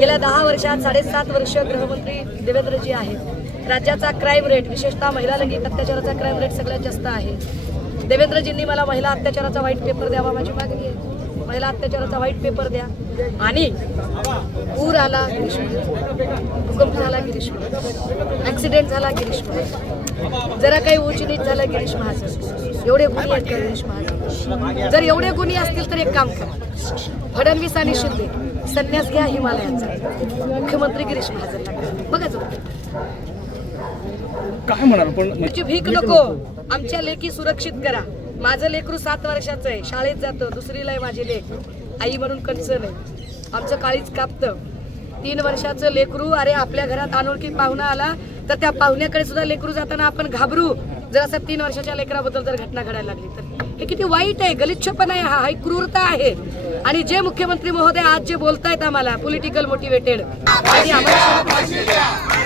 गेल्या 10 वर्षात 7.5 वर्ष गृहमंत्री देवेंद्रजी आहेत। राज्याचा क्राईम रेट विशेषतः महिला लैंगिक अत्याचाराचा क्राईम रेट सगळ्यात जास्त आहे। देवेंद्रजींनी मला महिला अत्याचाराचा व्हाईट पेपर द्यावा माझी मागणी आहे। महिला अत्याचाराचा व्हाईट पेपर द्या। आणि पूर आला गिरीश महाजन, भूकंप झाला गिरीश महाजन, ऍक्सिडेंट झाला गिरीश महाजन, जरा काही उंच नीच झालं गिरीश महाजन, एवढे गुन्हे आहेत का गिरीश महाजन? जर एवढे गुन्हे असतील तर एक काम करा, फडणवीस आणि शिंदे संन्यास घ्या हिमालयाचा, मुख्यमंत्री गिरीश महाजनला बघा काय म्हणाल पण तुझी भीक नको, आमच्या लेकी सुरक्षित करा। माझं लेकरू 7 वर्षाचं आहे, शाळेत जातं, दुसरीला आहे माझी लेक, आई म्हणून कणसं नाही, आमचं काळीच कापतं। 3 वर्षाचं लेकरू, अरे आपल्या घरात अनोळखी पाहुणा आला तर त्या पाहुण्याकडे सुद्धा लेकरू जाताना आपण घाबरू, जर असं 3 वर्षाच्या लेकराबद्दल जर घटना घडायला लागली तर हे किती वाईट आहे, गलिच्छपणा आहे, हा क्रूरता आहे। आणि जे मुख्यमंत्री महोदय आज जे बोलतायत आम्हाला पॉलिटिकल मोटिवेटेड, आणि आम्हाला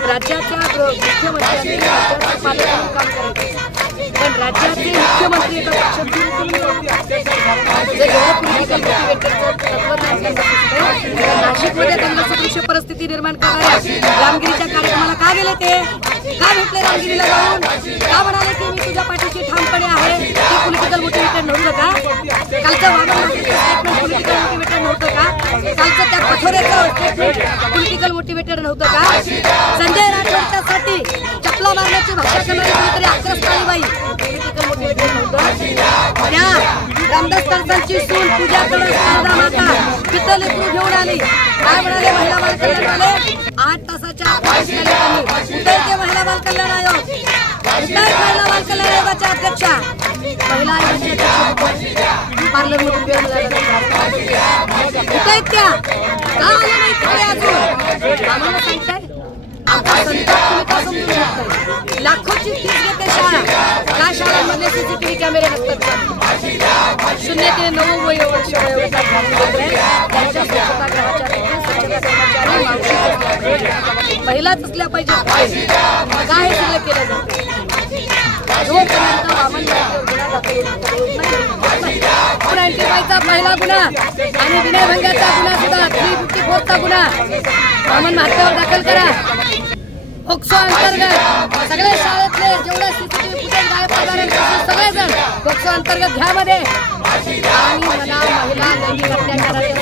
राज्याच्या मुख्यमंत्र्यांनी राज्याचं पालन म्हणून काम करायचं, पण राज्याचे मुख्यमंत्री नाशिकमध्ये त्यांना सदृश्य परिस्थिती निर्माण करणाऱ्या रामगिरीच्या कार्यक्रमाला का गेले, ते का भेटले रामगिरीला जाऊन, का म्हणाले की मी तुझ्या पाठीशी ठामपणे आहे, ते पॉलिटिकल मोटिवेटेड नव्हतं का? कालचं वामन स्टेटमेंट पॉलिटिकल मोटिवेटेड नव्हतं का? कालचं त्या कठोरेचं स्टेटमेंट पॉलिटिकल मोटिवेटेड नव्हतं का? संजय राठोडच्यासाठी चपला मारण्याची भाषा करणारी कोणीतरी आक्रस्ताळी बाई पॉलिटिकल मोटिवेटेड नव्हतं? त्या रामदास तडसरची सून पूजाकडे शारदा माता पितळ लेकरू घेऊन आली, काय म्हणाले महिला बाल कल्याणवाले, 8 तासाच्या कुठे ते महिला बाल कल्याण आयोग, कुठे महिला बाल कल्याण आयोगाच्या अध्यक्षा, महिला आयोगाच्या पार्लरमधून वेळ मिळाला कुठे आहेत त्या, का आल्या नाही तिकडे अजून? आम्हाला सांगताय आता संताप तुम्ही का समजून घेताय? लाखोची फीस घेते शाळा, का शाळांमध्ये सीसीटीव्ही कॅमेरे नसतात का? 0 ते 9 वर्ष त्यांच्या स्वच्छतागृहाच्या स्वच्छता कर्मचारी मावशी महिलाच असल्या पाहिजे, काय हे सगळं केलं जातं? जोपर्यंत वामन गुन्हा दाखल चा पहिला गुन्हा आणि विनयभंगाचा गुन्हा सुद्धा 354 चा गुन्हा वामन हत्यावर दाखल करा। पोक्सो अंतर्गत सगळे शाळेतले जेवढे सीसीटीव्ही फुटेज गायब करणारे सगळेजण पोक्सो अंतर्गत घ्या मध्ये, आणि मला महिला लैंगिक अत्याचाराच्या